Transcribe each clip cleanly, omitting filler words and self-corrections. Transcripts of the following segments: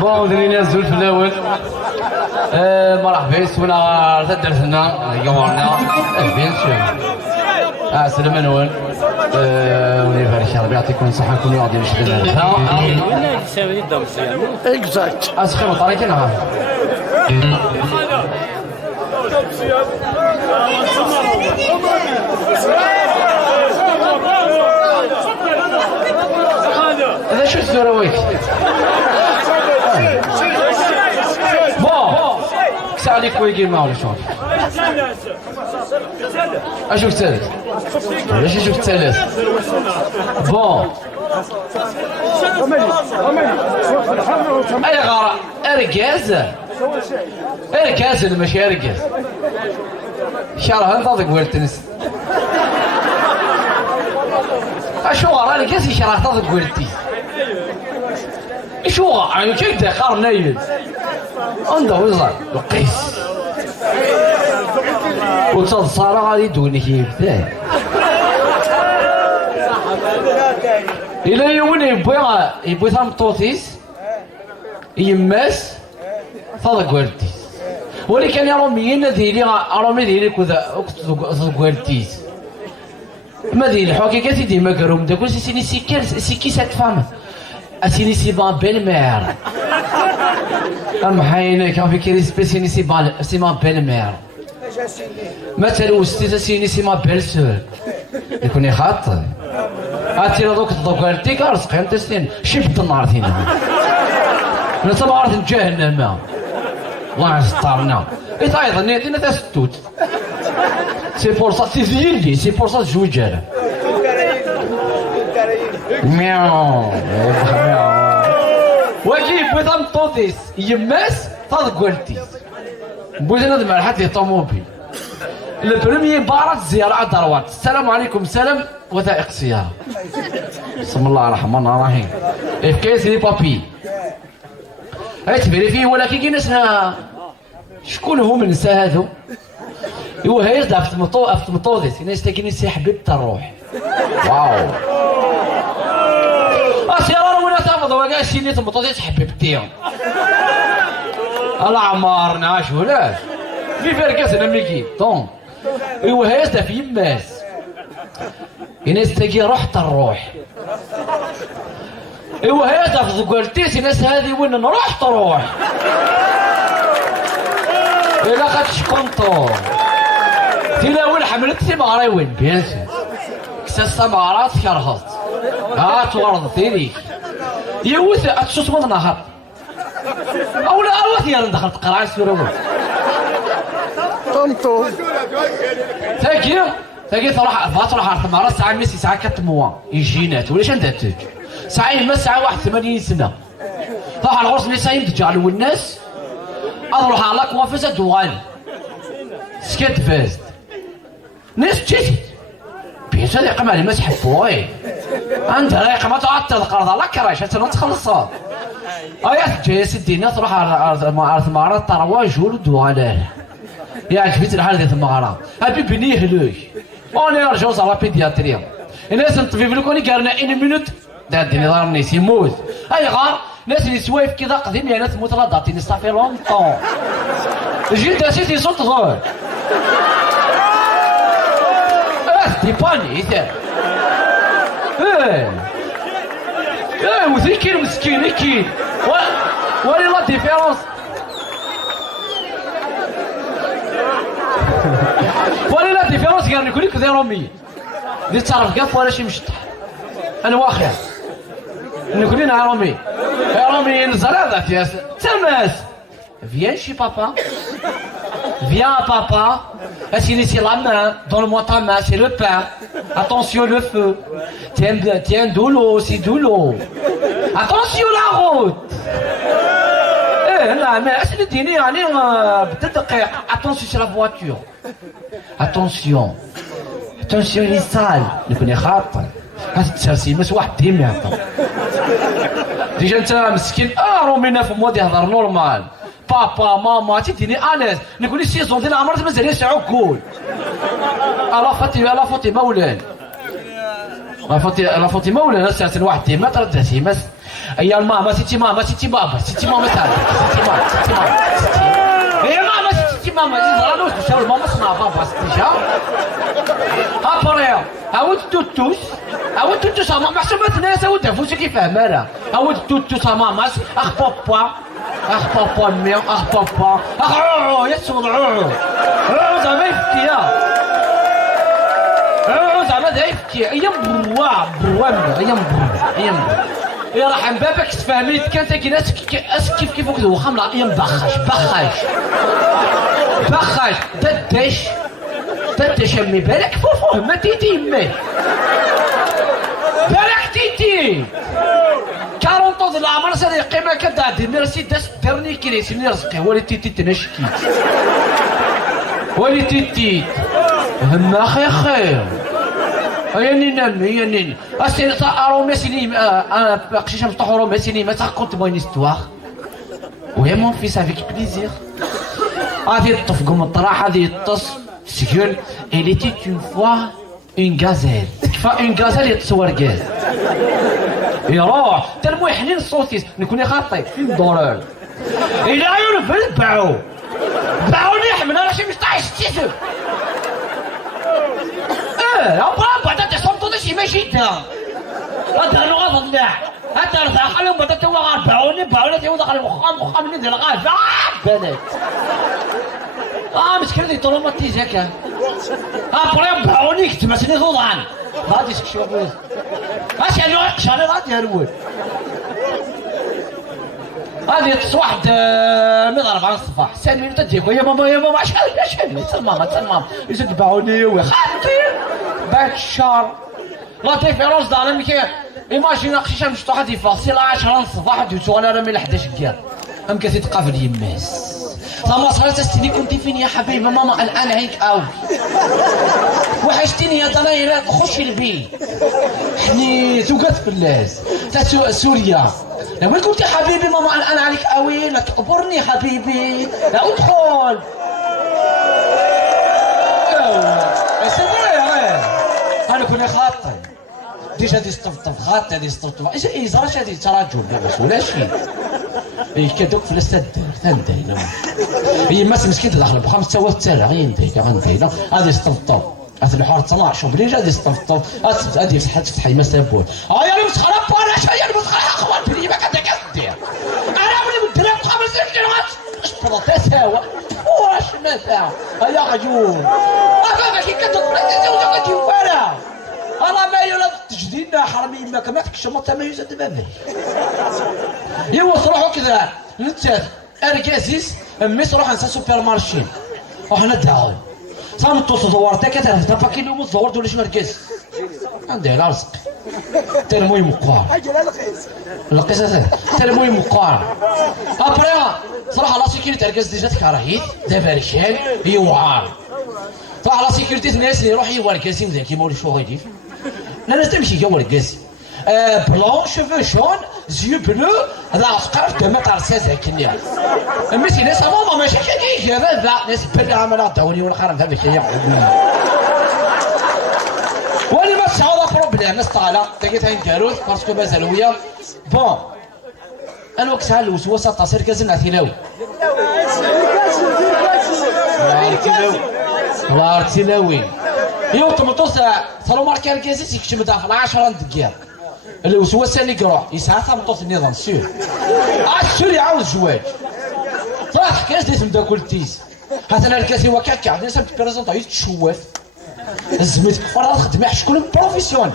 بون درينا الزول في الاول. مرحبا سونا تدرسنا يومنا بيان سور. سلام نوال. ونبارك ربي يعطيكم الصحة كل واحد يشد لنا. اكزاكت. اسخر طريقنا. هذا شو الزرويك؟ بون كس عليك ويجي ما ولا شغل. اشوف الثالث. ليش اشوف الثالث؟ بون اي غرا اركاز اركاز ماشي اركاز شرها نطلق ولتنس اشو غرا اركاز شرها نطلق ولتي شو غرا كيف دخل نايل عنده وزر وقيس وتصل غادي دوني كيف إلا يوم يبغي ثام طوطيس يماس صادق والديس ولكن يا رامي نديري رامي ديري كذا صادق والديس ما ديري الحقيقة تدي ما كروم داكو سيني سيكي سات فام اسيني سي با بيل مير ام حين كان في كريس بسيني سي ما بيل مير مثلا وستي سيني سي ما بيل سور يكون خاطر هاتي دوك الضوكالتي كارسق انت سنين شفت النار هنا انا صبغت جهنم الله يسترنا ايضا نيتنا تاع ستوت سي فرصه تزيلي سي فرصه زوجاره مياو واجي بوطام طوطيس يماس تضقلتي بوزنا دمر حتى طوموبيل البريمير بارات زيارة الدروات. السلام عليكم سلام وثائق سيارة. بسم الله الرحمن الرحيم. اف كيس لي بابي. فيه ولكن كي نسنا شكون هم النساء هذو؟ هو هيرد في المطوذس الناس تاكيني سي حبيبة الروح. واو. السيارة ولا تفضل وكاع سيني المطوذس حبيبتيهم. الله عمارنا شو لاش؟ في فركاس انا ميكي طون. ايوا هيستا في يماس الناس تاكي رحت الروح ايوا هيستا في زقالتيس الناس هذه وين نروح تروح الا خدش كونطور تلاول حملت سمارة وين بيانسي كسا السمارات كرهت هات ورد تيريك يوث اتشوس وضنا هات اولا اوث يا دخلت قرعه سورو طنطو تاكي صراحه فاتروح عرفت مرة ساعه ميسي ساعه كتموا يجينات ولاش انت تج ساعه ما ساعه 81 سنه طاح الغرس اللي سايم تجعلوا الناس اروح على كوافيزه دوغال سكيت فيست ناس تشيت بيش هذا يقام على مسح بوي انت رايق ما تعطل القرض على كراش انت تخلصها ايا جاي سدينا تروح على ثمارة طرواج ولدوغال يعجبني الحال ديال المغاره هابي بنيه لوي اوني نرجعو على بيدياتريا الناس الطبيب لكوني قالنا ان مينوت دادني ضرني سيموت اي غار ناس اللي سوايف كذا قديم يا ناس موت لا داتيني صافي لونطون جيت اسيتي صوت غور دي باني ايه وذكر مسكين كين ولي لا ديفيرونس ولي لا ديفيرونس قال نقول لك زيرو مية دي تعرف كاف ولا شي مشطح انا واخر نقول لنا رومي رومي نزل هذا يا تماس viens chez papa viens papa c'est la main donne-moi ta main c'est le pain attention le feu tiens de l'eau c'est de l'eau attention la route لا ما اسمي ديني يعني بالدقيق attention sur la voiture attention اللي صال نكون خاطر هاد الترسيم مش واحد ديما يهضر ديجا انت مسكين رومينا في مود يهضر نورمال بابا ماما تديني انيس نقول لي سيزون ديال عمرت مازال يسعو كول الا فوتي مولان لا فوتي مولان ساعه واحد ديما 3 سيماس يا ماما سيتي ماما سيتي بابا سيتي ماما تاعك سيتي ماما سيتي ماما سيتي يا ماما سيتي ماما زرانوش مشاو ماما سمع بابا ستيجا ابريا عاود توتوس عاود توتوس ماما محسوبات ناس عاود فوش كيف فهمها عاود توتوس ماما اخ بابا اخ بابا ميو اخ بابا اخ يسود زعما يفتي زعما دا يفتي ايام بروام ايام يا رحم بابك تفهمي كانت كاينه كيف وكذا واخا ايام بخاش ددش امي بالك فوفوه ما تيتي يماه بالك تيتي 40 طوز العمر سنة قيمة كدا دير راسي داس دارني كريسني رزقي ولي تيتي تنشكي ولي تيتي هم اخي خير يا نيني اسي ارومي سيني قشيشه مفتوح ارومي سيني ما تاكونت مون استوار ويا مون فيس افيك بليزير غادي تطفقوا من الطراح غادي يطس سكول il était une fois une gazelle une gazelle يتصور كاز يروح تلمو يحنين الصوتيس نكون خاطي فين دورال الى عيون في البعو باعوني يحمل انا شي 15 تيسب بعد تصمتوا شي ماشي دا هذا لغه الله هذا خليهم بعد تو باعوني تو دخل مخام من ديال غاف بنات مسكين اللي تروماتيزيك بريم باعوني كنت ماشي ضوضان غادي تكشف اش انا شحال غادي هرول غادي يطس واحد من 4 الصباح ثاني تجيك يا ماما شحال تما يزيد باعوني وخاطي باك الشهر لا ديفيرونس دار مكي ايماجينا قشيشه مفتوحه دي فاصله 10 الصباح دوزو انا رامي ل 11 كير ام كتي تقابل يماس ماما صارت تستني كنت فين يا حبيبه ماما الان عينك اوي وحشتيني يا ضنايا خشي البيت حني زوقات فلاس تاع سوريا لما قلت يا حبيبي ماما الان عليك اوي لا تقبرني حبيبي لا ادخل انا كنا خاطي ديجا دي استفطف خاطي دي استفطف ايش زراش هادي تراجل لاباس ولا شي كادوك فلاس تندينا هي ماس مسكين تدخل بخمس سوات تالا غير ندينا غادي استفطف هاد الحوار 12 بلي غادي استفطف غادي تفتح ما سابون يا مسخره بانا شويه المسخره اخوان بلي ما كنت كدير انا ولي بالدراب 5 سنين شبطه سوا واش نافع يا عجوز هذا كي كدوك بلاتي كي فانا انا ما يلا تجدينا حرمي ما كماتك شمطه ما يزاد بابي يوا تروحوا كذا نتاع اركاسيس ميس روح نسى سوبر مارشي وحنا داون صامتو صورتك كتعرف دابا كاين يوم صورت ولا شي مركز عندي على رزق حتى المهم مقار لقيت حتى المهم مقار ابري صراحه لا سيكوريتي ركز ديجا تكراهيت دابا رشال يوعار صراحه لا سيكوريتي الناس اللي يروح يوركاسي مزيان كيما ولي شوغيدي لا تمشي كي وركاسي بلون شوفو شون زيو بلو هذا عسكر كما تاع 16 كنيا ماشي ناس ماما ماشي كي هذا ناس بلا عمل داوني ولا خرم هذا شي ولي ما تشعر بروبليم استعلا لقيتها نديروه باسكو مازال ويا بون الوقت ها الوسوسه تصير كازلنا ثلاوي لا ارتلاوي يو تمطوس صاروا ماركي الكاسيس يكتب داخل 10 دقيقه الوسوسه اللي كروح يسعى تمطوس النظام سور سور يعاود الزواج صراحه كاس ديت مداكل تيس حتى انا الكاسي وكاك عندنا سبت بيريزونطا يتشوف الزمت فرا الخدمه شكون بروفيسيونيل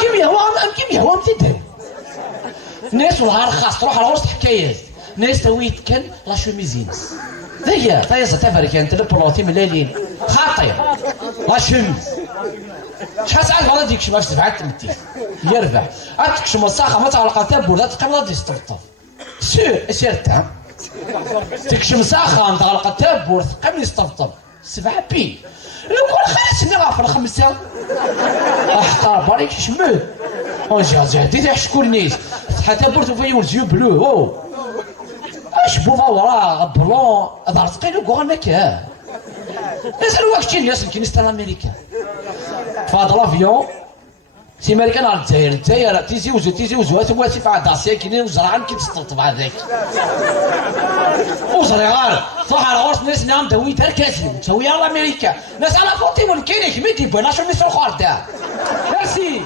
كيم يهوى تدير ناس ونهار خاص تروح على وسط حكايات ناس تويت كان لا شوميزينس هي طيزه تبارك انت البروتي ملالين خاطر لا شوميز شحال ساعه غادي ديك شماش سبعه تمتي يربح عندك شمصاخه ما تعلق تبور تقبل غادي تستفطف سيرتا ديك شمصاخه متعلقه تبور قبل يستفطف 7 بي لو كون خلاص ني غافر 5 احقر باريك شمل جا ديت شكون نيس حتى بورتو فيو زيو بلو اش بوفا وراه بلون هذا رزقينو كوغناك نزل وقتي الناس يمكن يستر امريكا فهاد لافيون سي ماريكان على الجزائر تيزي وزو تواسي في عداسيا كينين وزرعان كي تستطب هذاك وزري غار صح على غرس ناس نام دوي تركاسي تسوي على امريكا ناس على فوتي من كاين كميتي بناشر ميسر خارده ميرسي